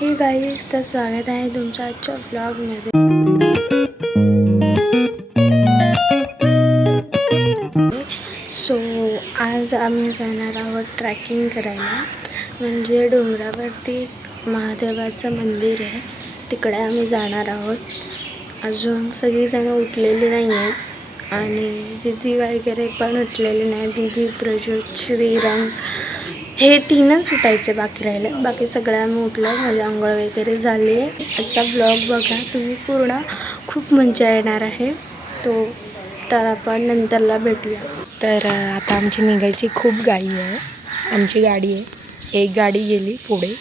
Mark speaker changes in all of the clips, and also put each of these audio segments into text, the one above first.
Speaker 1: हे गाईज तर स्वागत आहे तुमच्या आजच्या ब्लॉगमध्ये सो आज आम्ही जाणार आहोत ट्रॅकिंग करायला. म्हणजे डोंगरावरती महादेवाचं मंदिर आहे. तिकडे आम्ही जाणार आहोत. अजून सगळीजणं उठलेली नाही आहेत आणि दिदी वगैरे पण उठलेली नाही दिदी प्रज्योत श्रीरंग हे तीनच उठायचे बाकी राहिले. बाकी सगळ्या आम्ही उठलं माझी आंघोळ वगैरे झाली. आहे आजचा ब्लॉग बघा तुम्ही पूर्ण खूप मजा येणार आहे. तो तर आपण नंतरला भेटूया.
Speaker 2: तर आता आमची निघायची खूप गाडी आहे. आमची गाडी आहे. एक गाडी गेली पुढे.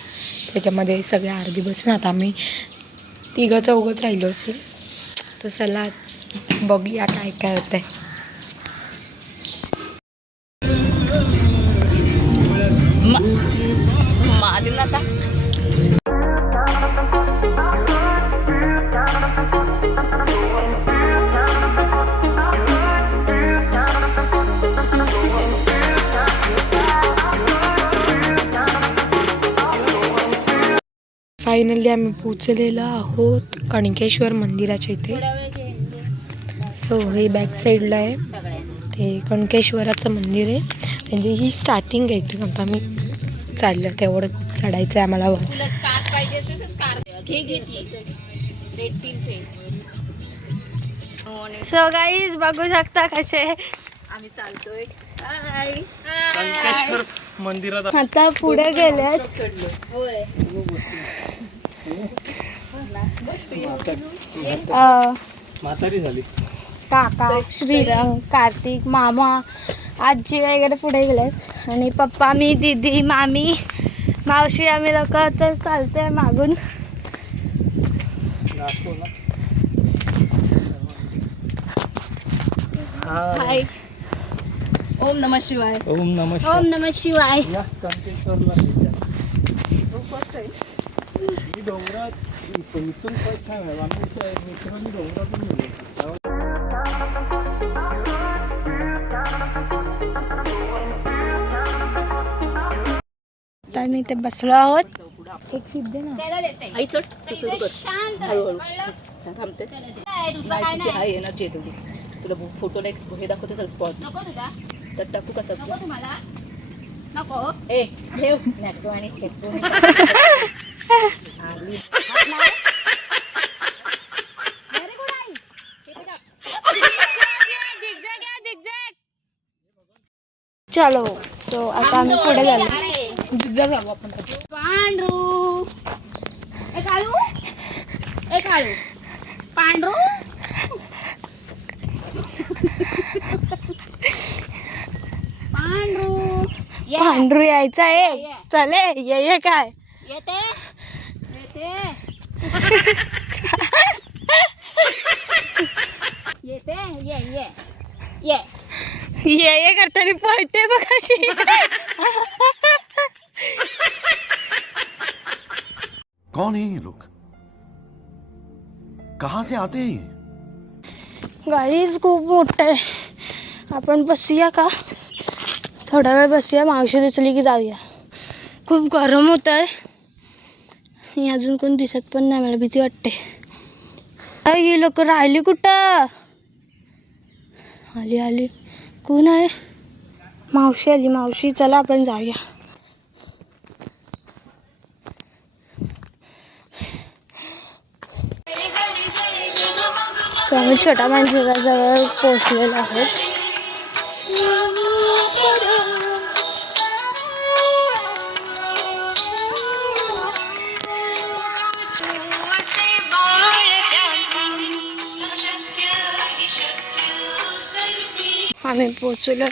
Speaker 2: त्याच्यामध्ये सगळे अर्धी बसून. आता आम्ही तिघं चौघत राहिलो असेल. तर चला आज बघूया काय काय होतं आहे फायनली आम्ही पोचलेलो आहोत कणकेश्वर मंदिराच्या इथे. सो हे बॅक साईडला आहे. ते कणकेश्वराचं मंदिर आहे. म्हणजे ही स्टार्टिंग आहे इथून. आता आम्ही चाललं तेवढं. खूप चढायचं आहे आम्हाला
Speaker 1: सो गाईज बघू शकता कसे
Speaker 3: आम्ही चालतोय. हाय
Speaker 4: कणकेश्वर मंदिरात
Speaker 1: आता पुढे गेलेत. अं,
Speaker 4: म्हातारी झाली.
Speaker 1: काका श्रीरंग कार्तिक मामा आजी वगैरे पुढे गेलेत. आणि पप्पा मी दीदी मामी मावशी आम्ही लोक तर चालतोय मागून.
Speaker 3: हाय. ओम नमः शिवाय.
Speaker 4: ओम नमः
Speaker 1: ओम नम शिवाय.
Speaker 4: डोंगरात इथून आम्ही इथे
Speaker 1: तर मी इथे बसलो आहोत. एक सिद्धे ना.
Speaker 3: आई चढ. तू सुरू कर. हळूहळू. थांबते हाय एनर्जी आहे तुझी तुला फोटोला एक हे दाखवते चल स्पॉट तर टाकू का सब्जी तुम्हाला. नको. ए ठेव. आणि
Speaker 1: चलो. सो आता आम्ही पुढे झालो.
Speaker 3: पांढरू. ए काळू. ए काळू. पांढरू. पांढरू. ये.
Speaker 1: पांढरू यायचा आहे. चले ये ये काय?
Speaker 3: येते. येते. येते. ये ये. ये.
Speaker 1: ये ये करताना पळते बघ अशी.
Speaker 5: कौन है ये लोग? कहाँ से आते हैं ये?
Speaker 1: गाडीच खूप मोठं आहे आपण बसूया का थोडा वेळ बसूया मावशी दिसली की जाऊया खूप गरम होत आहे अजून कोण दिसत पण नाही मला भीती वाटते अय, ही लोक राहिली कुठं आली आली। कोण आहे मावशी आली मावशी चला आपण जाऊया सो आम्ही छोटा मंदिराजवळ पोचलेलो आहोत. आम्ही पोचलो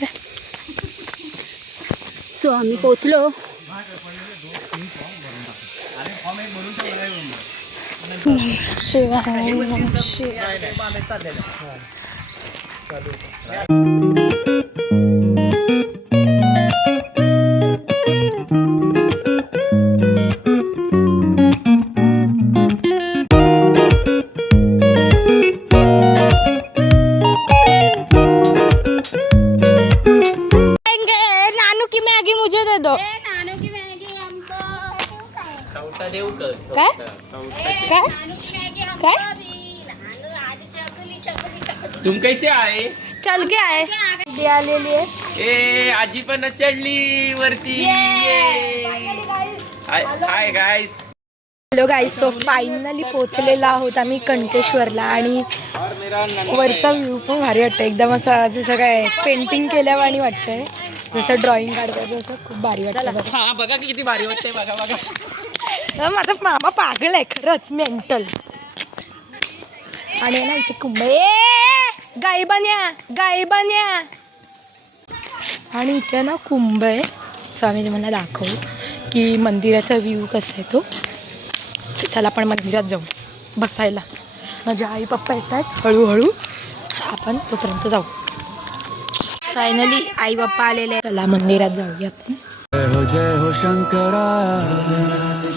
Speaker 3: सो आम्ही पोचलो
Speaker 1: शिवाय नमः शिवाय
Speaker 6: देऊ कर.
Speaker 1: काय? काय? काय?
Speaker 6: तुम कैसे आहे
Speaker 1: चल के आहे आलेली आहे.
Speaker 6: ए आजी पण चढली वरती. Hi guys
Speaker 1: hello guys so finally पोचलेलो आहोत आम्ही कणकेश्वरला आणि वरचा व्ह्यू पण भारी वाटतं एकदम असं जसं काय पेंटिंग केल्यावानी वाटतंय. जसं ड्रॉइंग काढतात तसं खूप भारी वाटतं बघा.
Speaker 6: हा की किती भारी वाटतंय. बघा बघा.
Speaker 1: माझा मामा पागल आहे खरंच मेंटल आणि ना इथे कुंभ. बन्या गाई बन्या आणि इथे ना कुंभ आहे. सो मला दाखवू की मंदिराचा व्ह्यू कसा आहे तो. चला आपण मंदिरात जाऊ बसायला. माझे आई पप्पा येतात हळूहळू आपण तोपर्यंत जाऊ. फायनली आई पप्पा आलेले चला मंदिरात जाऊया आपण.
Speaker 7: जय हो जय हो शंकरा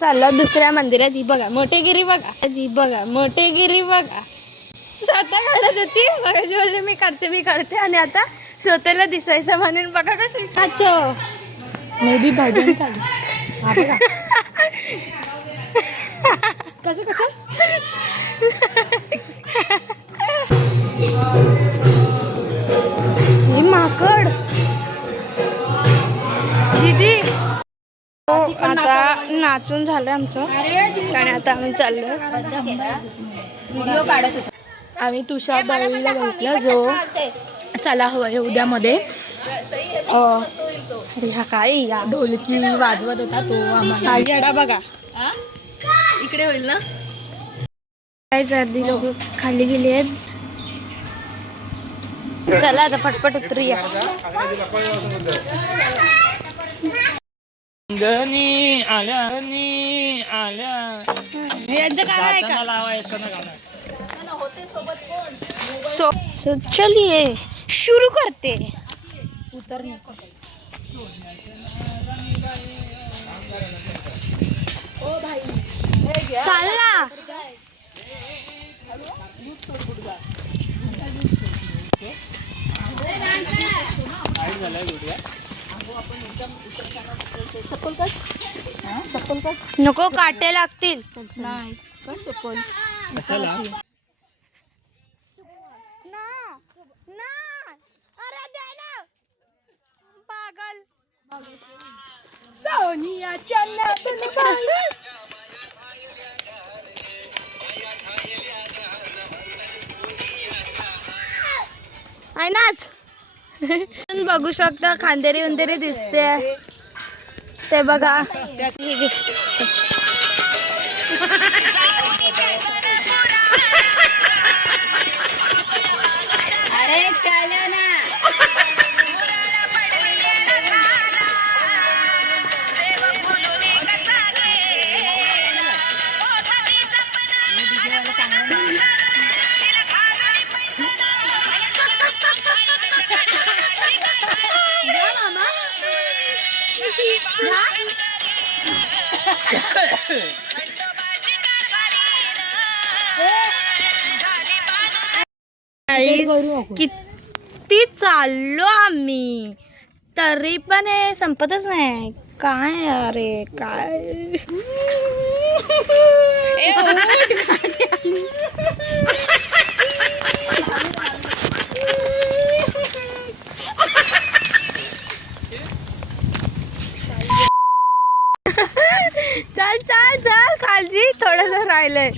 Speaker 1: चालला दुसऱ्या मंदिरात ही बघा मोठेगिरी बघा. ही बघा मोठेगिरी बघा. स्वतः काढत होती. मगाशी बोलले मी काढते मी काढते. आणि आता स्वतःला दिसायचं म्हणून बघा कशी अच्छा. मे बी भजन चालू बघा. कसं कसं? ही माकड. दीदी. हो, आता नाचून झालं. आमचं. आणि आता आम्ही चाललो
Speaker 3: व्हिडिओ काढत होता
Speaker 1: आम्ही तुषार दळवीला बघितलं जो चला हवं आहे उद्यामध्ये. अं, अरे हा काय या ढोलकी वाजवत होता तो आम्हाला. बघा.
Speaker 3: इकडे होईल ना?
Speaker 8: काय सर्दी लोक खाली गेली आहेत.
Speaker 1: चला आता पटपट उतरूया.
Speaker 6: गणी आल्या गणी आल्या.
Speaker 1: यांचं गाणं आहे का?
Speaker 6: गाताना लावायचं ना गाणं
Speaker 1: सो सो चलिए शुरू करते. चाल. ना
Speaker 3: नाही पण चप्पल?
Speaker 6: कशाला?
Speaker 1: ना ना. अरे दे ना. पागल. सोनिया चन्ना तुम्ही पागल आहे नाच बघू शकता खांदेरी उंदेरी दिसते. ते बघा. किती चाललो आम्ही. तरी पण हे संपतच नाही. काय अरे काय चल चल चल खालची थोडस राहिलंय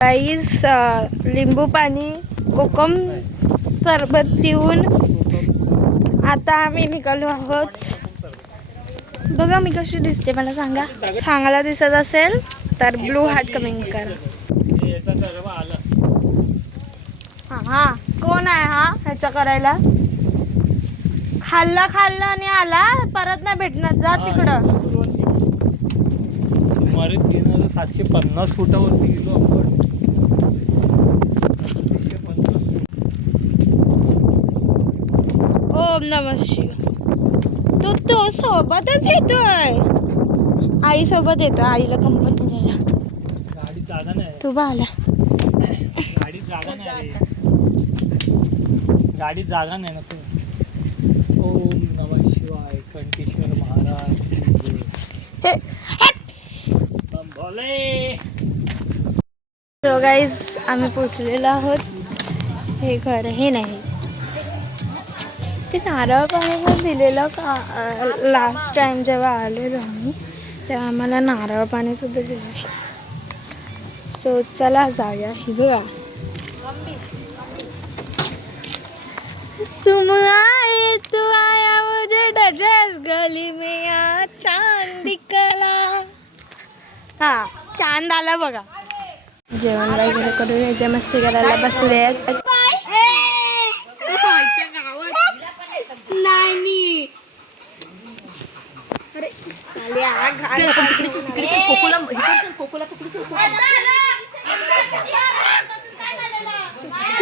Speaker 1: गाईज uh, लिंबू पाणी कोकम सरबत पिऊन आता आम्ही निघालो आहोत. बघा मी कशी दिसते मला सांगा. चांगला दिसत असेल तर ब्लू हार्ट कमेंट करा. हा कोण आहे हा? ह्याचा करायला? खाल्ला खाल्ला आणि आला? परत नाही भेटणार जा तिकडं.
Speaker 4: सुमारे तीन हजार सातशे पन्नास फुटावरती गेलो आपण.
Speaker 1: ओम नम शिवाय. तो तो सोबतच येतोय. आई सोबत येतोय आईला कंपनी द्यायला
Speaker 4: जागा नाही.
Speaker 1: तू बा आला.
Speaker 4: गाडीत जागा नाही रे. गाडीत जागा नाही ना तू. ओम नमः शिवाय कंकेश्वर महाराज.
Speaker 1: हे सो गाईज आम्ही पोचलेलो आहोत. हे घर हे नाही. ते नारळ पाणी पण दिलेलं का लास्ट टाइम जेव्हा आलेलो आम्ही तेव्हा आम्हाला नारळ पाणी सुद्धा दिलं. सो चला जाऊया. हे बघा. तुम आए तू आया मुझे डजेस गली में या चांद दिखला हा. चांद आला बघा. जेवण वगैरे करून इथे मस्ती करायला बसले आहेत. नाही अरे खाली आग, आग.
Speaker 9: तिकडे चल, कोकोला इकडे चल, कोकोला तिकडे चल, कोकोला.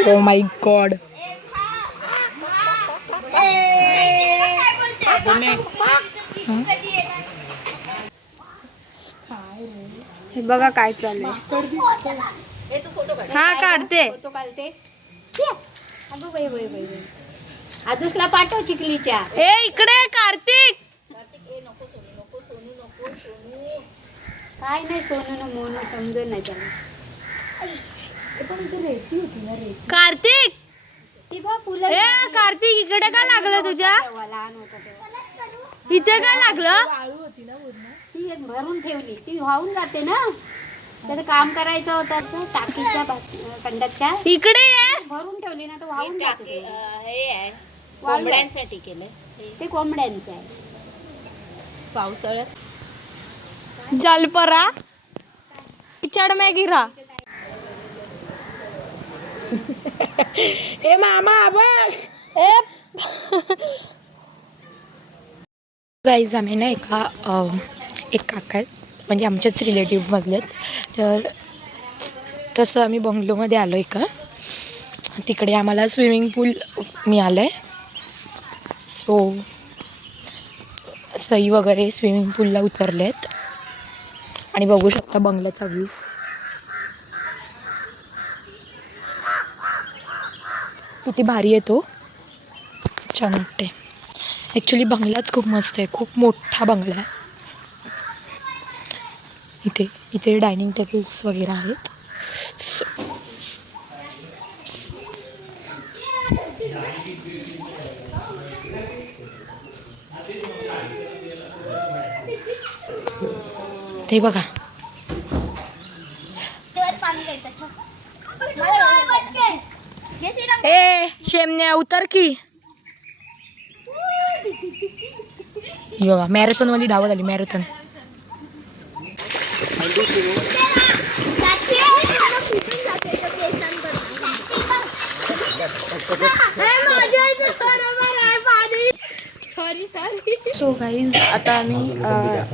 Speaker 2: ओ माय गॉड
Speaker 1: हे बघा काय चाललंय. हा काढते.
Speaker 3: आजूसला पाठव चिखलीच्या.
Speaker 1: ए इकडे कार्तिक.
Speaker 3: काय नाही सोनू न मोनू समजून नाही त्याला.
Speaker 1: कार्तिक.
Speaker 3: ती बा फुलं
Speaker 1: ए कार्तिक इकडे काय लागलं तुझ्या?
Speaker 3: लहान होता तेव्हा.
Speaker 1: इथे काय लागलं?
Speaker 3: एक भरून ठेवली. ती वाहून जाते ना? त्याचं काम करायचं होतं टाकीच्या बात- संडासच्या
Speaker 1: इकडे ये.
Speaker 3: भरून ठेवली ना तर वाहून जाते ते.
Speaker 9: हे आहे. कोंबड्यांसाठी केलं
Speaker 3: ते कोंबड्यांचं आहे.
Speaker 9: पावसाळ्यात.
Speaker 1: जलपरा. चढ में गिरा.
Speaker 2: ए मामा बघ. गाईज आम्ही ना एका अ, एक काका आहेत. म्हणजे आमच्याच रिलेटिव्हमधले आहेत. तर तसं आम्ही बंगलोमध्ये आलो आहे का तिकडे आम्हाला स्विमिंग पूल मिळालं आहे सो सई वगैरे स्विमिंग पूलला उतरले आहेत. आणि बघू शकता बंगल्याचा व्ह्यू किती भारी तो. छान वाटते ॲक्च्युली बंगलाच खूप मस्त आहे. खूप मोठा बंगला आहे. इथे इथे डायनिंग टेबल्स वगैरे आहेत. ते बघा.
Speaker 1: ए शेमण्या उतर की.
Speaker 2: बघा मॅरेथॉनवाली धावत आली मॅरेथॉन
Speaker 1: सो गाईज आता आम्ही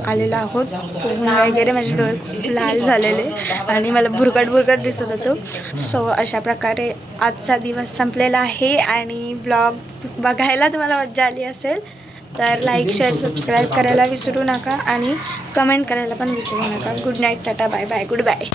Speaker 1: आलेलो आहोत. पोहून वगैरे माझे डोळे लाल झालेले आणि मला भुरकट भुरकट दिसत होतो. सो अशा प्रकारे आजचा दिवस संपलेला आहे आणि ब्लॉग बघायला तुम्हाला मजा आली असेल तर लाईक शेअर सबस्क्राईब करायला विसरू नका आणि कमेंट करायला पण विसरू नका. Good night tata bye bye goodbye